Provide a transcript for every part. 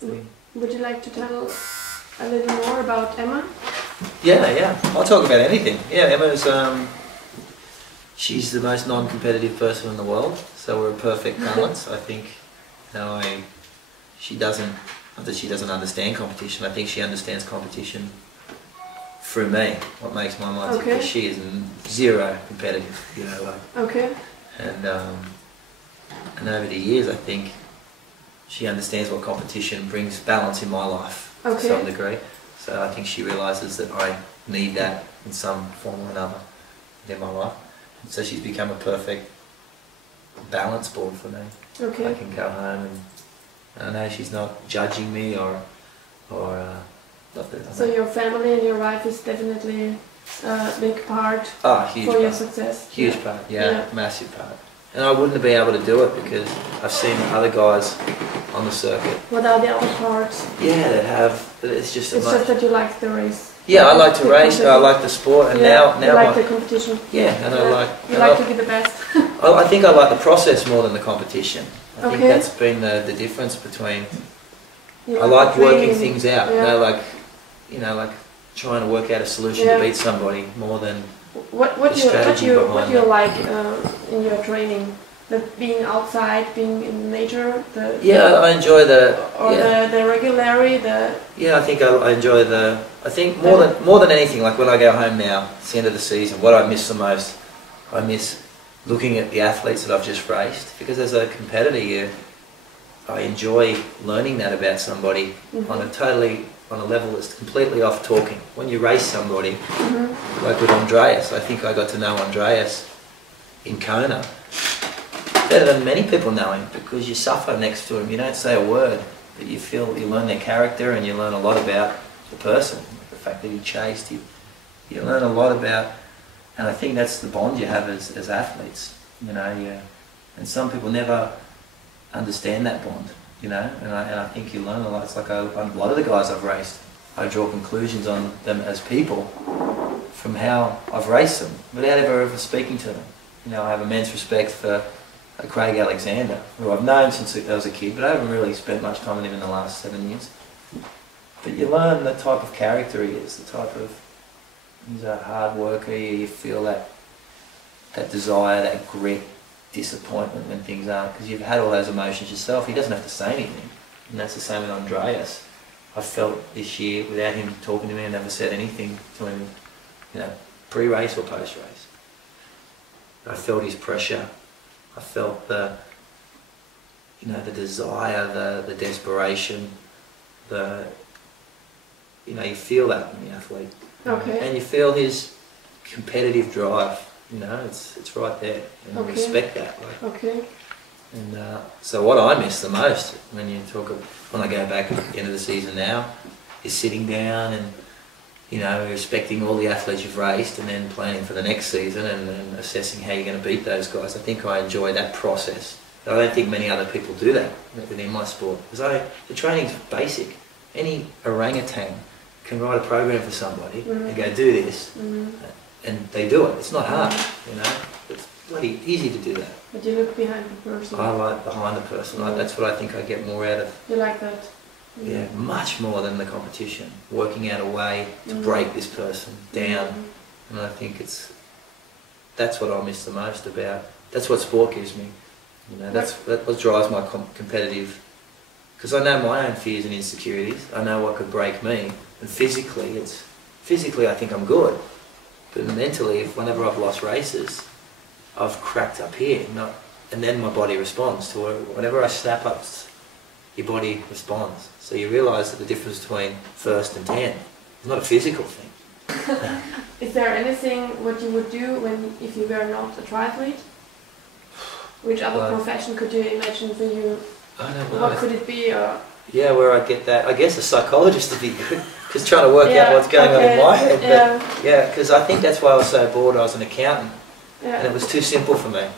Would you like to tell a little more about Emma? Yeah. I'll talk about anything. Yeah, Emma's she's the most non-competitive person in the world, so we're a perfect balance. I think, she doesn't, not that she doesn't understand competition. I think she understands competition through me. What makes my mind tick, because she is zero competitive. Okay. And over the years, I think she understands what competition brings balance in my life to some degree. So I think she realises that I need that in some form or another in my life. And so she's become a perfect balance board for me. Okay. I can go home and I know she's not judging me or so your family and your wife is definitely a big part huge for part. your success. Huge part, yeah, massive part. And I wouldn't have been able to do it because I've seen other guys on the circuit. What are the other parts? Yeah, that have, but it's just It's just that you like the race. Yeah, I like to race, I like the sport, and now you like the competition. Yeah, and I like... You like to be the best. I think I like the process more than the competition. I think that's been the difference between... I like working things out, like trying to work out a solution to beat somebody more than what do you like in your training? Being outside, being in nature, I enjoy the regularity, I think I enjoy I think more than anything, like when I go home now, it's the end of the season, what I miss the most, I miss looking at the athletes that I've just raced, because as a competitor I enjoy learning that about somebody on a level that's completely off talking. When you race somebody, like with Andreas, I think I got to know Andreas in Kona better than many people know him, because you suffer next to him. You don't say a word, but you learn their character, and you learn a lot about the person. The fact that he chased you, you learn a lot about, and I think that's the bond you have as athletes. And some people never understand that bond. And I think you learn a lot. It's like a lot of the guys I've raced, I draw conclusions on them as people from how I've raced them without ever speaking to them. I have immense respect for Craig Alexander, who I've known since I was a kid, but I haven't really spent much time with him in the last 7 years. But you learn the type of character he is, he's a hard worker. You feel that desire, that grit, disappointment when things aren't, because you've had all those emotions yourself. He doesn't have to say anything, and that's the same with Andreas. I felt this year, without him talking to me, I never said anything to him, pre-race or post-race. I felt his pressure. I felt the desire, the desperation, you feel that in the athlete. Okay. And you feel his competitive drive. It's right there. And I respect that. And so what I miss the most when I go back at the end of the season now, is sitting down and respecting all the athletes you've raced, and then planning for the next season and assessing how you're going to beat those guys. I think I enjoy that process. I don't think many other people do that within my sport, because the training's basic. Any orangutan can write a program for somebody and go do this, and they do it. It's not hard, It's bloody easy to do that. But you look behind the person. I like behind the person. That's what I think I get more out of. You like that? Yeah, much more than the competition. Working out a way to break this person down, and I think that's what I miss the most about. That's what sport gives me. That's what drives my competitive. Because I know my own fears and insecurities. I know what could break me, and physically I think I'm good, but mentally, whenever I've lost races, I've cracked up here, and then my body responds to it. Whenever I snap up, your body responds. So you realise that the difference between first and 10 is not a physical thing. Is there anything what you would do if you were not a triathlete? Which other profession could you imagine for you? I don't know. What could it be? Yeah, where I get that. I guess a psychologist would be good, just trying to work out what's going on in my head. But because I think that's why I was so bored. I was an accountant, and it was too simple for me.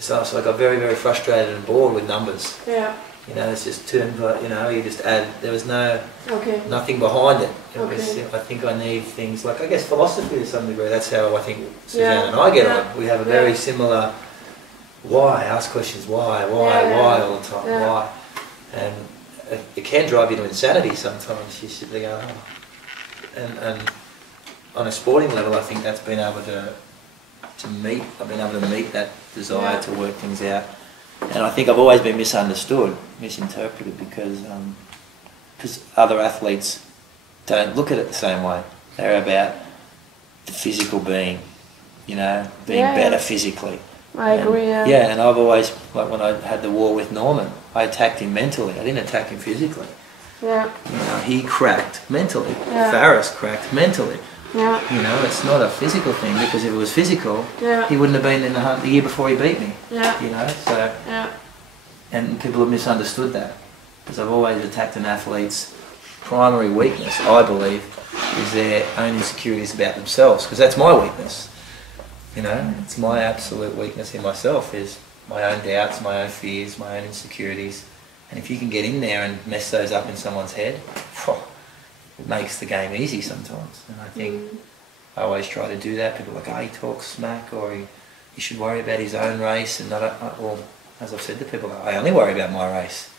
So I got very, very frustrated and bored with numbers. Yeah. It's just turned, you just add, there was nothing behind it. I think I need things like, I guess, philosophy to some degree. That's how I think Suzanne and I get on. We have a very similar why, ask questions, why all the time, why. it can drive you to insanity sometimes. You sit there going, oh. And on a sporting level, I think that's been able to meet. I've been able to meet that desire to work things out. And I think I've always been misunderstood, misinterpreted, because other athletes don't look at it the same way. They're about the physical being, you know, being better physically. I agree, yeah. Yeah, and I've always, like when I had the war with Norman, I attacked him mentally. I didn't attack him physically. Yeah. You know, he cracked mentally. Yeah. Farris cracked mentally. Yeah. You know, it's not a physical thing, because if it was physical, Yeah. he wouldn't have been in the hunt the year before he beat me. Yeah. You know, so... Yeah. And people have misunderstood that, because I've always attacked an athlete's primary weakness, I believe, is their own insecurities about themselves, because that's my weakness. You know, it's my absolute weakness in myself, is my own doubts, my own fears, my own insecurities. And if you can get in there and mess those up in someone's head, it makes the game easy sometimes. And I think I always try to do that. People are like, oh, he talks smack, or he should worry about his own race. And well, as I've said to people, I only worry about my race.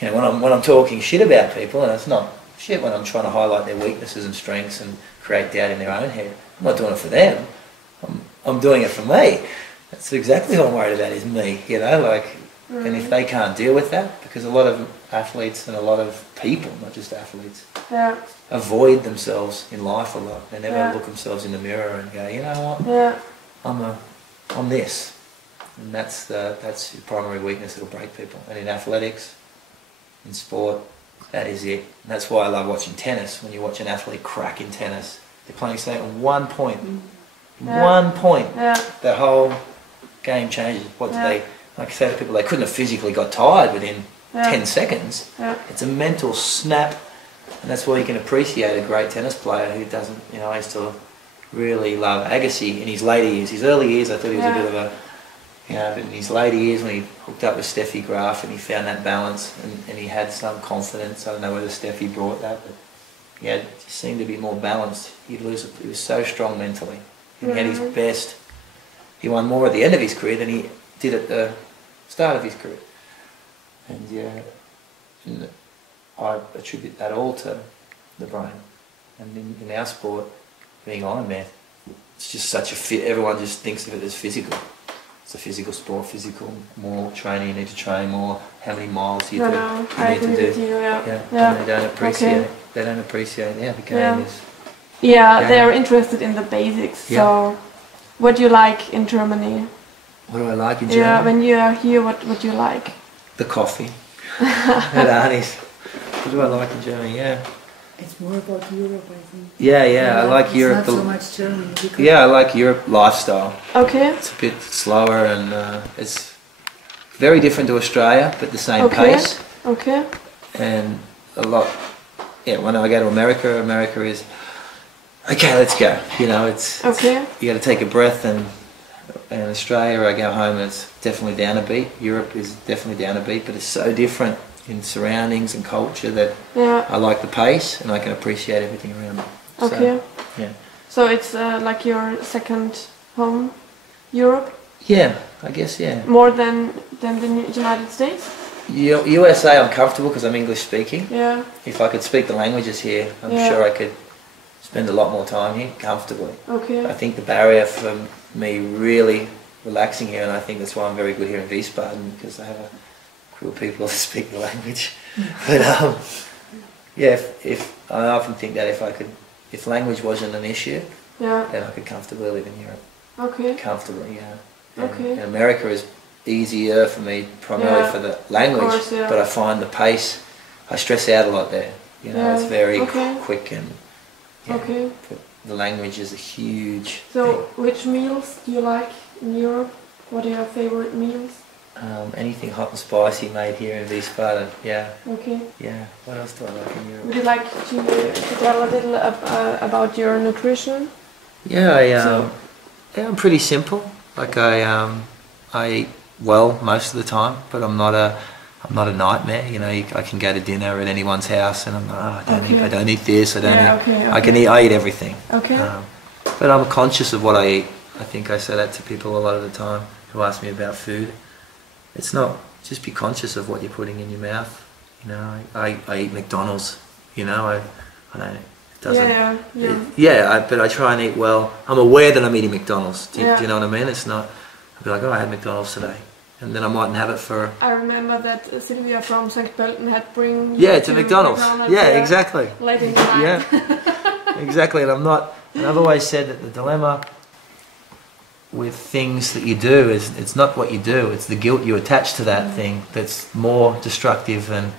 You know, when I'm talking shit about people, and it's not shit when I'm trying to highlight their weaknesses and strengths and create doubt in their own head. I'm not doing it for them. I'm doing it for me. That's exactly what I'm worried about, is me. You know, like, and if they can't deal with that, because a lot of athletes and a lot of people, not just athletes, avoid themselves in life a lot. They never look themselves in the mirror and go, you know what? Yeah. I'm this. And that's your primary weakness that'll break people. And in athletics, in sport, that is it. And that's why I love watching tennis. When you watch an athlete crack in tennis, they're playing something on 1 point. 1 point. The whole game changes. What do they, like I say to people, they couldn't have physically got tired within 10 seconds. It's a mental snap. And that's why you can appreciate a great tennis player who doesn't, you know, I used to really love Agassi in his later years. His early years, I thought he was a bit of a, you know, but in his later years when he hooked up with Steffi Graf and he found that balance and he had some confidence. I don't know whether Steffi brought that, but he seemed to be more balanced. He was so strong mentally. And he had his best. He won more at the end of his career than he did at the start of his career. And I attribute that all to the brain. And in our sport, being Ironman, it's just such a fit. Everyone just thinks of it as physical. It's a physical sport, physical, more training, you need to train more, how many miles you need to do. And they don't appreciate they don't appreciate the game is... Yeah, they're interested in the basics. So, what do you like in Germany? What do I like in Germany? Yeah, when you are here, what do you like? The coffee. At Arnie's. What do I like in Germany? Yeah. It's more about Europe, I think. Yeah, I like Europe. It's not so much Germany. Yeah, I like Europe lifestyle. Okay. It's a bit slower and it's very different to Australia, but the same pace. Okay. And a lot. Yeah, when I go to America, America is okay. Let's go. You know, it's you got to take a breath. And in Australia, I go home and it's definitely down a beat. Europe is definitely down a beat, but it's so different in surroundings and culture that I like the pace and I can appreciate everything around me. Okay. So, so it's like your second home, Europe? Yeah, I guess, More than the United States? USA, I'm comfortable because I'm English speaking. Yeah. If I could speak the languages here, I'm sure I could spend a lot more time here comfortably. Okay. I think the barrier for me really relaxing here, and I think that's why I'm very good here in Wiesbaden, because I have a crew of people that speak the language. But if I often think that if language wasn't an issue, then I could comfortably live in Europe. Okay. Comfortably, And America is easier for me, primarily for the language, course, but I find the pace, I stress out a lot there. You know, it's very quick and but the language is a huge thing. Which meals do you like in Europe? What are your favorite meals? Anything hot and spicy made here in Wiesbaden, Okay. Yeah, what else do I like in Europe? Would you like to tell a little about your nutrition? Yeah, I'm pretty simple. Like I eat well most of the time, but I'm not a nightmare. You know, I can go to dinner at anyone's house and I'm like, I don't eat this, I eat everything. Okay. But I'm conscious of what I eat. I think I say that to people a lot of the time who ask me about food. It's not, just be conscious of what you're putting in your mouth. You know, I eat McDonald's. You know, I don't. It doesn't. But I try and eat well. I'm aware that I'm eating McDonald's. Do you know what I mean? It's not. I'll be like, oh, I had McDonald's today, and then I mightn't have it for. I remember that Sylvia from St. Pölten had bring. Yeah, to McDonald's. Yeah, exactly. Late in the night. Yeah, exactly. And I've always said that the dilemma with things that you do is it's not what you do, it's the guilt you attach to that thing that's more destructive than,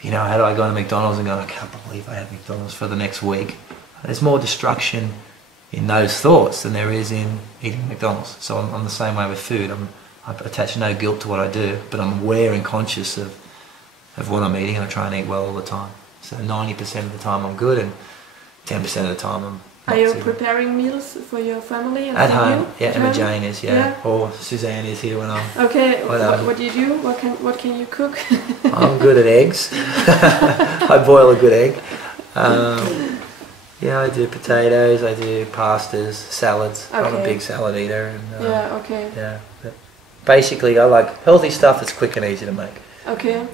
you know, how do I go to McDonald's and go, I can't believe I had McDonald's for the next week. There's more destruction in those thoughts than there is in eating McDonald's. So I'm the same way with food. I attach no guilt to what I do, but I'm aware and conscious of what I'm eating, and I try and eat well all the time. So 90% of the time I'm good, and 10% of the time I'm not. Are you preparing meals for your family? And at home? You? Yeah, Emma Jane is, or Suzanne is here when I'm... Okay, what do you do? What can you cook? I'm good at eggs. I boil a good egg. Yeah, I do potatoes, I do pastas, salads. Okay. I'm a big salad eater. And, okay. Yeah, but basically I like healthy stuff that's quick and easy to make. Okay.